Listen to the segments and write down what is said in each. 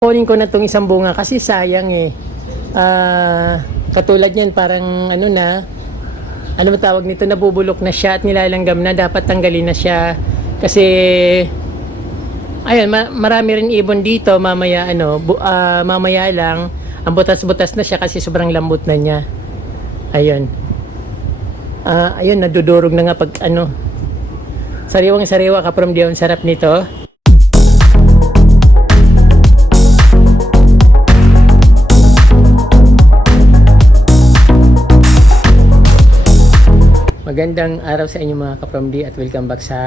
Kunin ko na tong isang bunga kasi sayang eh. Katulad yan parang ano na, ano ba tawag nito, nabubulok na siya at nilalanggam na, dapat tanggalin na siya. Kasi ayun, marami rin ibon dito mamaya mamaya lang ang butas-butas na siya kasi sobrang lambot na niya. Ayun. Ayun, nadudurog na nga pag ano. Sariwang-sariwa ka from diyon, sarap nito. Magandang araw sa inyo mga ka-From D at welcome back sa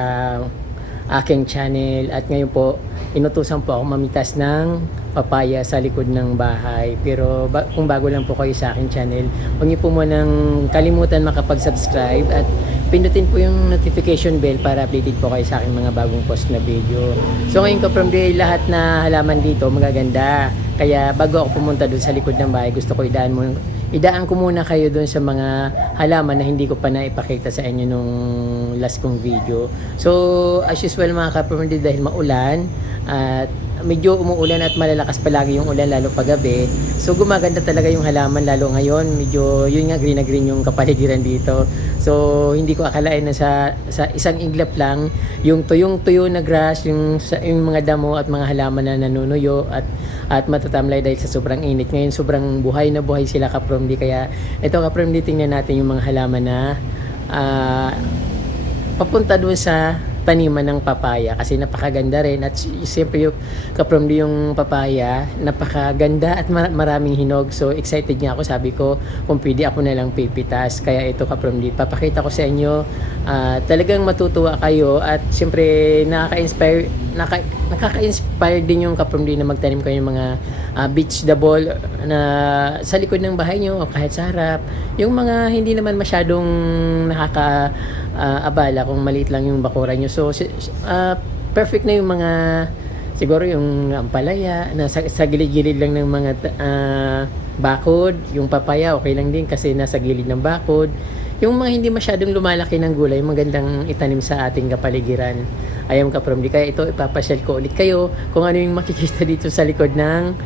aking channel. At ngayon po, inutusan po ako mamitas ng papaya sa likod ng bahay. Pero kung bago lang po kayo sa aking channel, huwag niyo po munang kalimutan makapag-subscribe at pindutin po yung notification bell para updated po kayo sa aking mga bagong post na video. So ngayon ka-From D, lahat na halaman dito magaganda. Kaya bago ako pumunta doon sa likod ng bahay, gusto ko idaan ko muna kayo doon sa mga halaman na hindi ko pa naipakita sa inyo nung last kong video. So, as usual mga ka-From D, dahil maulan at medyo umuulan at malalakas palagi yung ulan lalo paggabi. So, gumaganda talaga yung halaman lalo ngayon. Medyo, yun nga, green na green yung kapaligiran dito. So, hindi ko akalain na sa isang iglap lang, yung tuyong-tuyo na grass, yung mga damo at mga halaman na nanunuyo at matatamlay dahil sa sobrang init. Ngayon, sobrang buhay na buhay sila ka-From D. Kaya, ito ka-From D, tingnan natin yung mga halaman na papunta doon sa taniman ng papaya kasi napakaganda rin at siyempre yung ka-From D yung papaya napakaganda at maraming hinog. So excited nga ako, sabi ko kung pwede ako na lang pipitas. Kaya ito ka-From D, papakita ko sa inyo, talagang matutuwa kayo at siyempre nakaka-inspire din yung ka-From D na magtanim kayo ng mga vegetable na sa likod ng bahay nyo o kahit sa harap, yung mga hindi naman masyadong abala kung maliit lang yung bakuran nyo. So perfect na yung mga, siguro yung ampalaya na sa gilid-gilid lang ng mga bakod. Yung papaya okay lang din kasi nasa gilid ng bakod. Yung mga hindi masyadong lumalaki ng gulay, magandang itanim sa ating kapaligiran. Ayun ka-From D. Kaya ito, ipapasyal ko ulit kayo kung ano yung makikita dito sa likod ng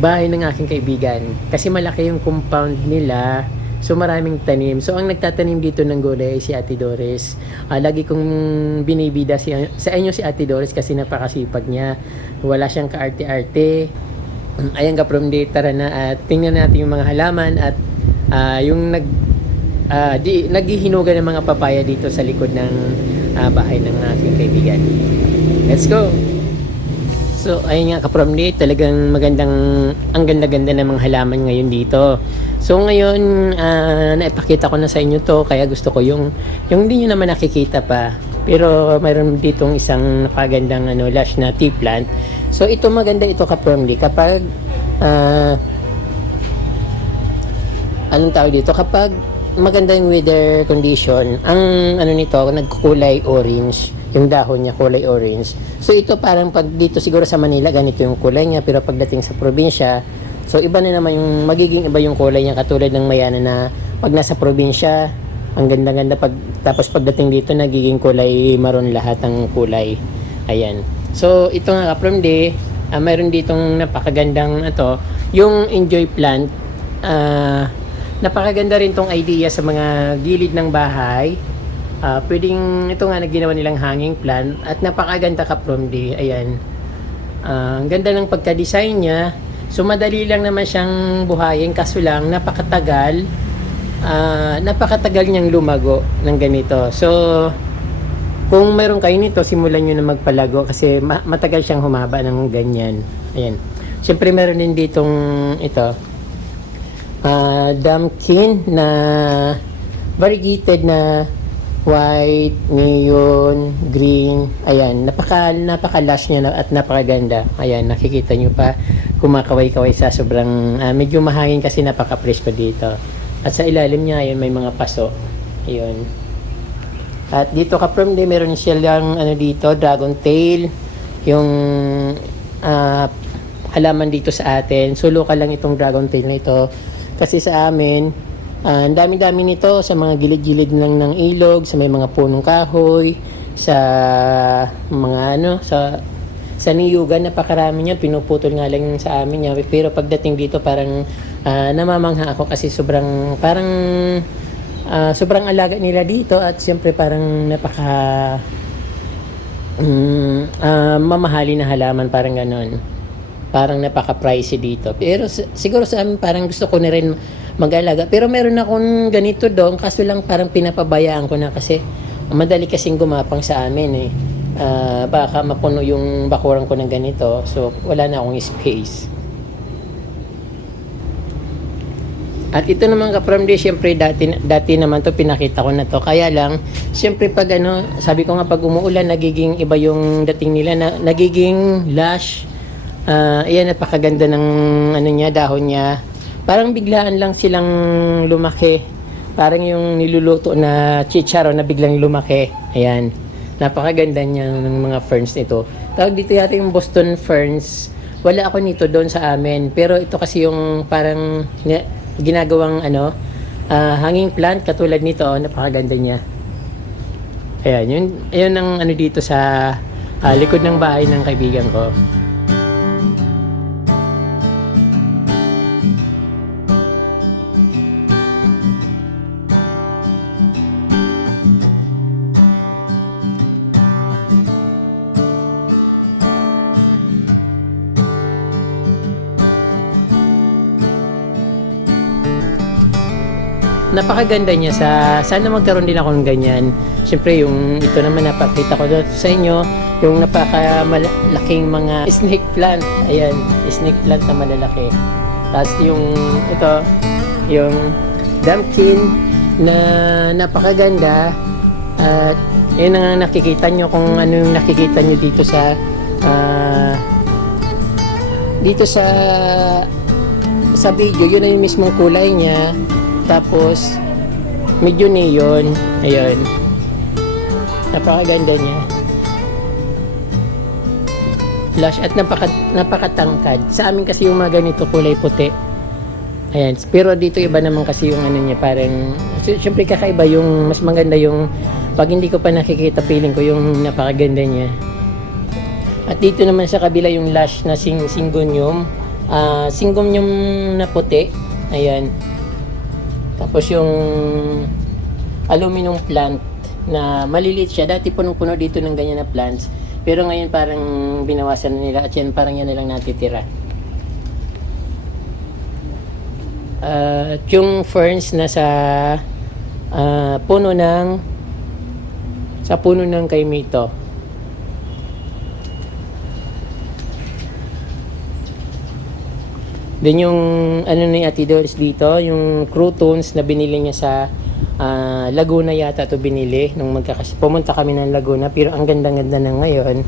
bahay ng aking kaibigan. Kasi malaki yung compound nila. So maraming tanim. So ang nagtatanim dito ng gulay ay si Ate Doris. Lagi kong binibida sa inyo si Ate Doris kasi napakasipag niya. Wala siyang kaarte-arte. Ayan ka-From D, tara na at tingnan natin yung mga halaman at yung naghihinugan ng mga papaya dito sa likod ng bahay ng aking kaibigan. Let's go! So ayun nga ka-From D, talagang ang ganda-ganda ng mga halaman ngayon dito. So ngayon, naipakita ko na sa inyo to, kaya gusto ko yung hindi nyo naman nakikita pa. Pero mayroon ditong isang napagandang lush na tea plant. So ito maganda ito ka-From D kapag anong tawag dito, kapag maganda yung weather condition, ang nito, nagkulay orange, yung dahon niya kulay orange. So ito parang pag dito siguro sa Manila ganito yung kulay niya, pero pagdating sa probinsya, so iba na naman yung magiging iba yung kulay niya, katulad ng mayana na pag nasa probinsya ang ganda-ganda, tapos pagdating dito nagiging kulay maroon lahat ang kulay. Ayan. So ito nga ka-From D, mayroon ditong napakagandang yung enjoy plant. Napakaganda rin tong idea sa mga gilid ng bahay. Pwedeng ito nga ginawa nilang hanging plant at napakaganda ka-From D. Ayan. Ang ganda ng pagka-design niya. So madali lang naman siyang buhayin, kaso lang napakatagal niyang lumago ng ganito. So kung meron kayo nito, simulan nyo na magpalago kasi matagal siyang humaba ng ganyan. Ayan. Siyempre meron din ditong dumpkin na variegated na white, neon, green. Ayan, napaka-lush niya at napakaganda. Ayan, nakikita nyo pa, kumakaway-kaway sa sobrang medyo mahangin kasi napaka-presko dito. At sa ilalim niya, ayan, may mga paso. Ayun. At dito ka-From D, meron silang dito, dragon tail. Yung halaman dito sa atin. So, local lang itong dragon tail na ito. Kasi sa amin, ang dami-dami nito sa mga gilid-gilid lang ng ilog, sa may mga punong kahoy, sa mga Sa niyugan, napakarami niya, pinuputol nga lang sa amin niya. Pero pagdating dito, parang namamangha ako kasi sobrang alaga nila dito at siyempre parang mamahalin na halaman, parang ganon. Parang napaka-pricey dito. Pero siguro sa amin parang gusto ko na rin mag-alaga. Pero meron akong ganito doon, kaso lang parang pinapabayaan ko na kasi madali kasing gumapang sa amin eh. Baka mapuno yung bakuran ko ng ganito, so wala na akong space. At ito naman ka-from day, syempre dati naman to pinakita ko na to. Kaya lang, syempre pag sabi ko nga pag umuulan, nagiging iba yung dating nila, nagiging lush. Ayan, napakaganda ng niya, dahon niya. Parang biglaan lang silang lumaki. Parang yung niluluto na chicharo na biglang lumaki. Ayan. Napakaganda niya ng mga ferns ito. Tawag dito yata yung Boston ferns. Wala ako nito doon sa amin. Pero ito kasi yung parang ginagawang hanging plant katulad nito. Napakaganda niya. Ayan, yun ang dito sa likod ng bahay ng kaibigan ko. Napakaganda niya. Sana magkaroon din ako ng ganyan. Siyempre yung ito naman napakita ko sa inyo, yung napakalaking mga snake plant. Ayan, snake plant na malalaki. Tapos yung ito, yung pumpkin na napakaganda. At yun ang nakikita nyo, kung ano yung nakikita nyo dito sa video. Yun na yung mismong kulay niya. Tapos medyo neon. Ayun, napakaganda niya, lush at napakatangkad. Sa amin kasi yung mga ganito kulay puti. Ayan, pero dito iba naman kasi yung niya, parang syempre kakaiba, yung mas maganda yung pag hindi ko pa nakikita, feeling ko yung napakaganda niya. At dito naman sa kabila yung lush na syngonium na puti. Ayan. Tapos yung aluminum plant na maliliit siya. Dati punong-puno dito ng ganyan na plants. Pero ngayon parang binawasan na nila at yan, parang yan na lang natitira. At yung ferns na sa puno ng kaimito. Then yung ni Ate Doris dito, yung croutons na binili niya sa Laguna yata to binili nung pumunta kami ng Laguna, pero ang ganda-ganda na ngayon.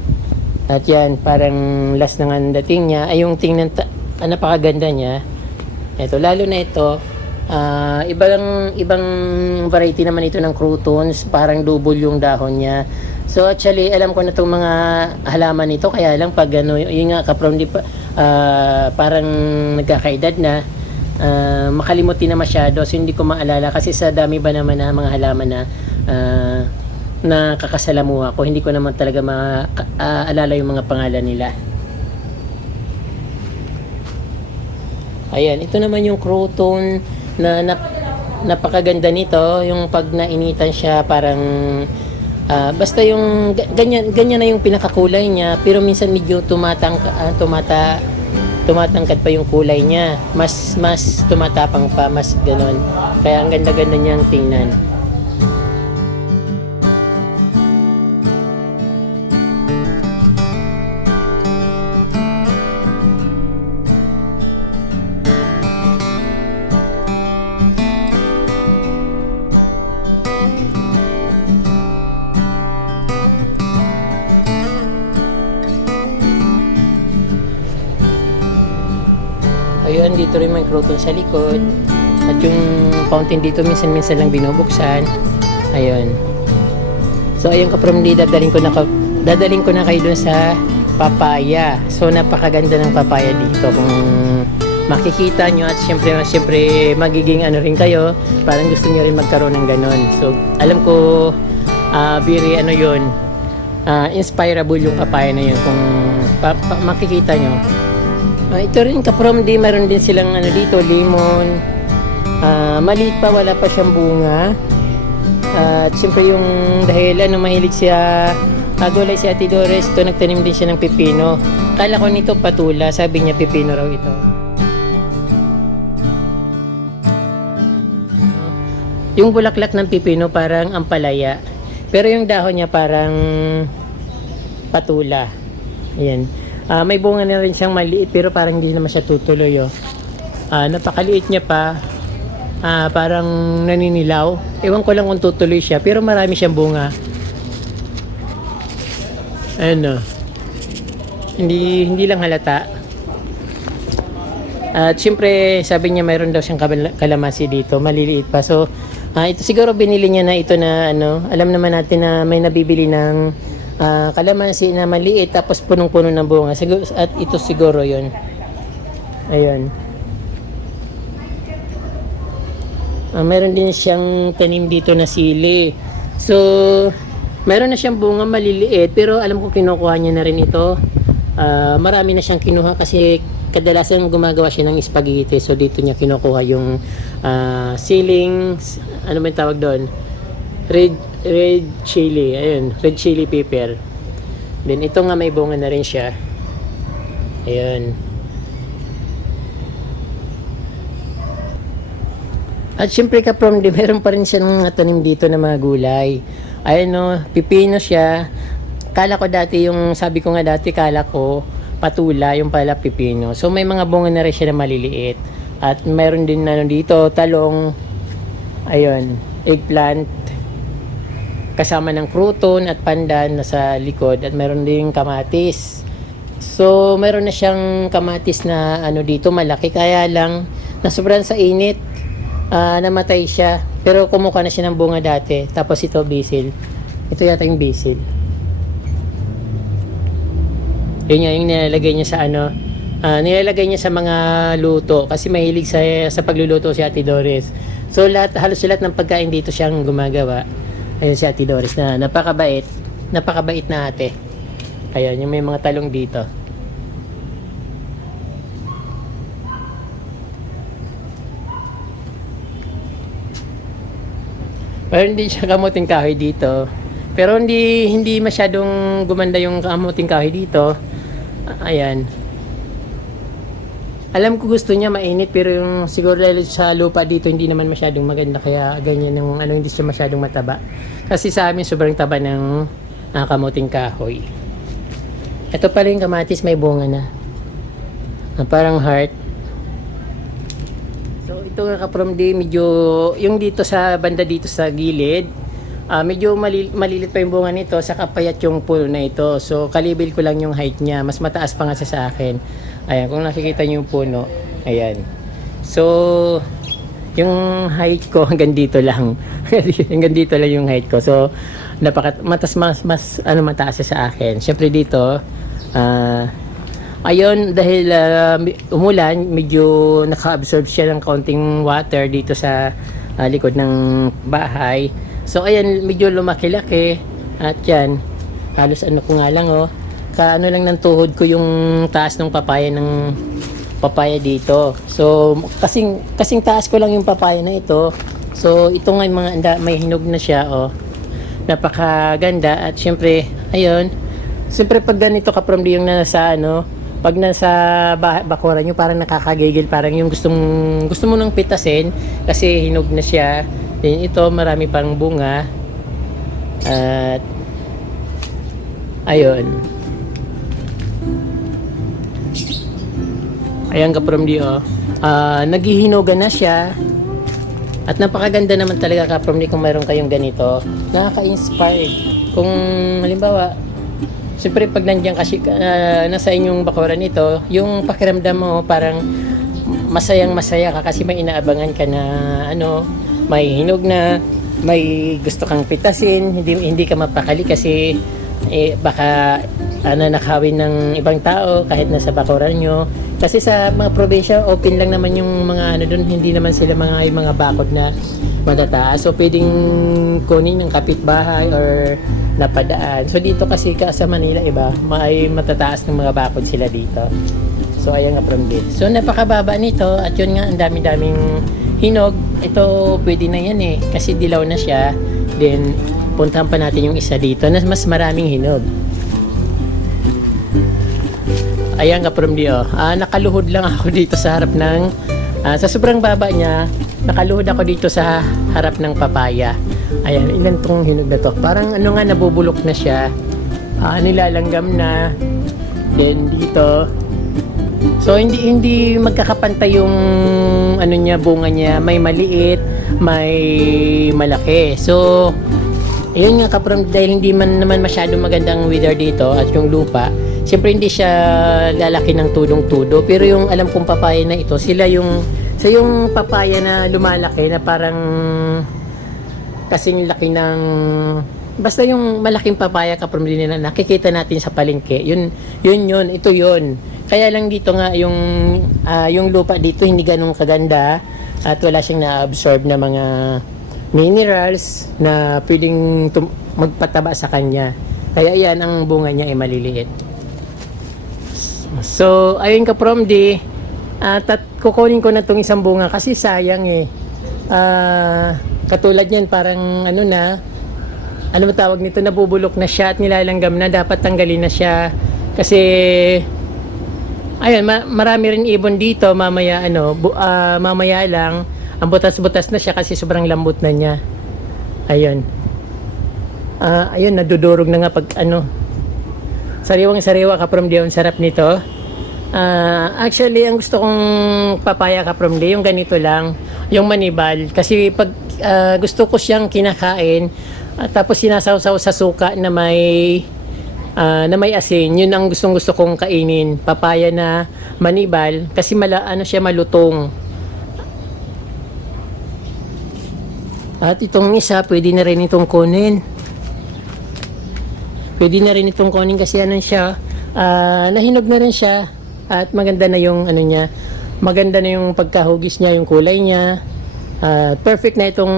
At yan, parang last na nga dating niya, ay yung tingnan, napakaganda niya. Ito, lalo na ito, ibang variety naman ito ng croutons, parang double yung dahon niya. So actually, alam ko na itong mga halaman nito, kaya lang pag yung nga kaprom di pa, parang nagkakaedad na, makalimutin na masyado, so hindi ko maalala kasi sa dami ba naman na mga halaman na nakakasalamuha ko, hindi ko naman talaga maalala yung mga pangalan nila. Ayan, ito naman yung crouton na napakaganda nito, yung pag nainitan siya parang basta yung ganyan na yung pinakakulay niya, pero minsan medyo tumatangkad pa yung kulay niya, mas tumatapang pa, mas ganon, kaya ang ganda-ganda niyang tingnan. Ayun, dito rin may crouton sa likod. At yung fountain dito minsan-minsan lang binubuksan. Ayun. So ayun ka-from di, dadaling ko na kayo dun sa papaya. So napakaganda ng papaya dito kung makikita nyo, at syempre magiging rin kayo, parang gusto nyo rin magkaroon ng ganon. So alam ko very yun, inspirable yung papaya na yun kung makikita nyo. Ito rin kaprom di, meron din silang ano dito, lemon. Maliit pa, wala pa siyang bunga. At siyempre yung dahil mahilig siya gulay si Ate Doris, ito nagtanim din siya ng pipino. Kala ko nito patula, sabi niya pipino raw ito. Yung bulaklak ng pipino parang ampalaya, pero yung dahon niya parang patula. Ayan. May bunga na rin siyang maliit pero parang hindi naman siya tutuloy. Napakaliit niya pa. Parang naninilaw. Ewan ko lang kung tutuloy siya, pero marami siyang bunga. Ayun. Hindi lang halata. At syempre, sabi niya mayroon daw siyang kalamansi dito, maliliit pa. So, ito siguro binili niya na ito na alam naman natin na may nabibili ng kalamansi na maliit tapos punong-puno ng bunga. At ito siguro 'yon. Ayun. Meron din siyang tanim dito na sili. So, meron na siyang bunga maliliit pero alam ko kinukuha niya na rin ito. Marami na siyang kinuha kasi kadalasan gumagawa siya ng spaghetti. So, dito niya kinukuha yung siling, ano ba yung tawag doon? Red chili. Ayun, red chili pepper. Then, ito nga may bunga na rin siya. Ayun. At syempre kaprom, meron pa rin siya ng tanim dito na mga gulay. Ayun pipino siya. Kala ko dati sabi ko nga dati, kala ko patula, yung pala pipino. So may mga bunga na rin siya na maliliit. At meron din dito, talong, ayun, eggplant, kasama ng crouton at pandan nasa likod. At meron din kamatis. So meron na siyang kamatis na dito malaki, kaya lang nasobrahan sa init. Namatay siya, pero kumuha na siya ng bunga dati. Tapos ito basil, ito yata yung basil. Yun yung nilalagay niya sa nilalagay niya sa mga luto kasi mahilig sa pagluluto si Ate Doris. So halos lahat ng pagkain dito siyang gumagawa. Ayun si Ate Doris na napakabait na ate. Ayun, yung may mga talong dito. Meron din siya kamuting kahoy dito. Pero hindi masyadong gumanda yung kamuting kahoy dito. Ayan. Alam ko gusto niya mainit, pero yung siguro dahil sa lupa dito hindi naman masyadong maganda, kaya ganyan yung hindi siya masyadong mataba. Kasi sa amin sobrang taba ng kamuting kahoy. Ito pala yung kamatis, may bunga na. Parang heart. So ito nga kaprom di, medyo yung dito sa banda dito sa gilid, medyo malilit pa yung bunga nito, saka payat yung puno na ito. So kalibil ko lang yung height niya, mas mataas pa nga siya sa akin. Ayan, kung nakikita niyo yung puno, ayan. So yung height ko hanggang dito lang. Hanggang dito lang yung height ko. So mataas siya sa akin. Syempre dito ayun, dahil umulan, medyo naka-absorb siya ng kaunting water dito sa likod ng bahay. So ayan, medyo lumaki-laki. At yan, halos ko nga lang kaano lang ng tuhod ko yung taas ng papaya dito. So kasing taas ko lang yung papaya na ito. So ito nga yung may hinog na siya napakaganda. At syempre ayun, syempre pag ganito kaprom yung nasa pag nasa bakuran nyo, parang nakakagigil, parang yung gusto mo nang pitasin kasi hinog na siya. Then ito marami pang bunga. At ayun, ayan kaprom di naghihinugan na siya. At napakaganda naman talaga kaprom di kung mayroon kayong ganito. Nakaka-inspired. Kung halimbawa, siyempre pag nandiyan kasi nasa inyong bakuran ito, yung pakiramdam mo parang masayang-masaya ka kasi may inaabangan ka na may hinog na, may gusto kang pitasin, hindi ka mapakali kasi baka nakawin ng ibang tao kahit nasa bakuran nyo. Kasi sa mga probinsya, open lang naman yung mga doon, hindi naman sila yung mga bakod na matataas. So pwedeng kunin ng kapitbahay or napadaan. So dito kasi sa Manila iba, may matataas ng mga bakod sila dito. So ayan nga from this. So napakababa nito at yun nga ang dami-daming hinog. Ito pwede na yan eh kasi dilaw na siya. Then puntahan pa natin yung isa dito na mas maraming hinog. Ayan nga from the nakaluhod lang ako dito sa harap ng sa sobrang baba niya. Nakaluhod ako dito sa harap ng papaya. Ayan, ilan tong hinog na to. Parang ano nga, nabubulok na siya. Nilalanggam na. Then dito. So hindi magkakapantay yung ano niya, bunga niya. May maliit, may malaki. So ayun nga kapram, dahil hindi man naman masyadong magandang weather dito at yung lupa, siyempre hindi siya lalaki ng tudong-tudo. Pero yung alam kong papaya na ito, sa yung papaya na lumalaki na parang kasing laki ng basta yung malaking papaya kapram din na nakikita natin sa palengke. Yun. Ito yun. Kaya lang dito nga yung lupa dito hindi ganun kaganda at wala siyang na-absorb na mga minerals na pwedeng magpataba sa kanya. Kaya yan ang bunga niya ay maliliit. So ayun kapram di kukunin ko na itong isang bunga kasi sayang eh. Katulad yan parang ano ba tawag nito, nabubulok na siya at nilalanggam na, dapat tanggalin na siya kasi ayun, marami rin ibon dito mamaya mamaya lang ang butas-butas na siya kasi sobrang lambot na niya. Ayun nadudurog na nga pag sariwang-sariwa kaprom di, ang sarap nito. Actually ang gusto kong papaya kaprom di yung ganito lang, yung manibal, kasi pag gusto ko siyang kinakain tapos sinasawsaw sa suka na may asin, yun ang gusto kong kainin, papaya na manibal kasi siya malutong. At itong isa pwede na rin itong kunin. Kasi siya nahinog na rin siya at maganda na yung maganda na yung pagkahugis niya, yung kulay niya. Perfect na itong,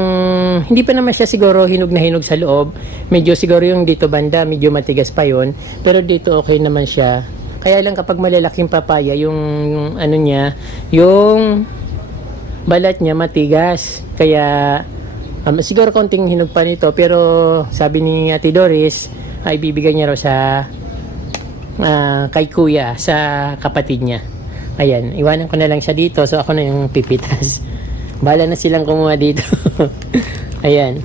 hindi pa naman siya siguro hinog na hinog sa loob. Medyo siguro yung dito banda, medyo matigas pa yon. Pero dito okay naman siya. Kaya lang kapag malalaking papaya, yung yung balat niya matigas. Kaya siguro konting hinog pa nito. Pero sabi ni Ate Doris, ay bibigay niya raw sa kay kuya, sa kapatid niya. Ayan, iwanan ko na lang siya dito. So ako na yung pipitas. Bahala na silang kumuha dito. Ayan.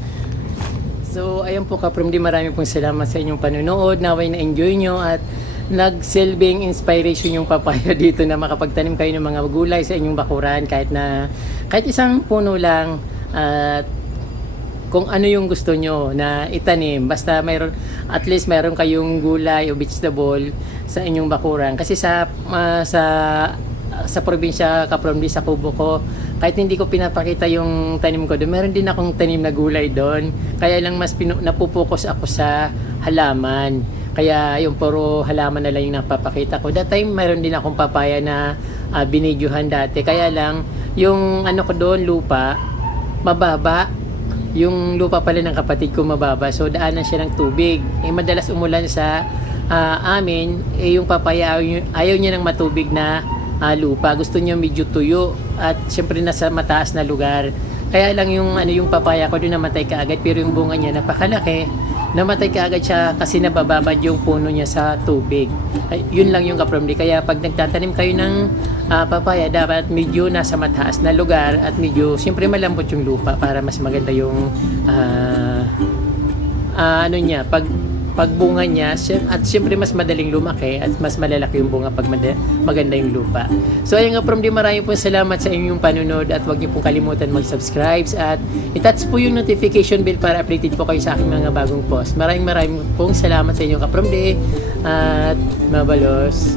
So ayan po kaprom di, marami pong salamat sa inyong panonood. Naway na enjoy nyo at nagsilbing inspiration yung papaya dito na makapagtanim kayo ng mga gulay sa inyong bakuran kahit isang puno lang. At kung ano yung gusto nyo na itanim, basta at least mayroon kayong gulay o vegetable sa inyong bakuran. Kasi sa probinsya kaprom di, sa kubo ko, kahit hindi ko pinapakita yung tanim ko doon, meron din akong tanim na gulay doon. Kaya lang mas napupokus ako sa halaman. Kaya yung puro halaman na lang yung napapakita ko. That time meron din akong papaya na binidyohan dati. Kaya lang yung ko doon, lupa mababa. Yung lupa pala ng kapatid ko mababa. So daanan siya ng tubig. Madalas umulan sa amin, yung papaya ayaw niya ng matubig na lupa. Gusto niya medyo tuyo at syempre nasa mataas na lugar. Kaya lang yung papaya ko doon namatay kaagad, pero yung bunga niya napakalaki. Namatay kaagad siya kasi nabababad yung puno niya sa tubig. Yun lang yung kapromdi. Kaya pag nagtatanim kayo ng papaya, dapat medyo nasa mataas na lugar at medyo syempre malambot yung lupa para mas maganda yung pagbunga niya, at syempre mas madaling lumaki at mas malalaki yung bunga pag maganda yung lupa. So ayun nga from di, marami pong salamat sa inyong panunod at huwag niyo pong kalimutan mag-subscribe at i-touch po yung notification bell para updated po kayo sa aking mga bagong post. Maraming pong salamat sa inyong kaprom di at mabalos.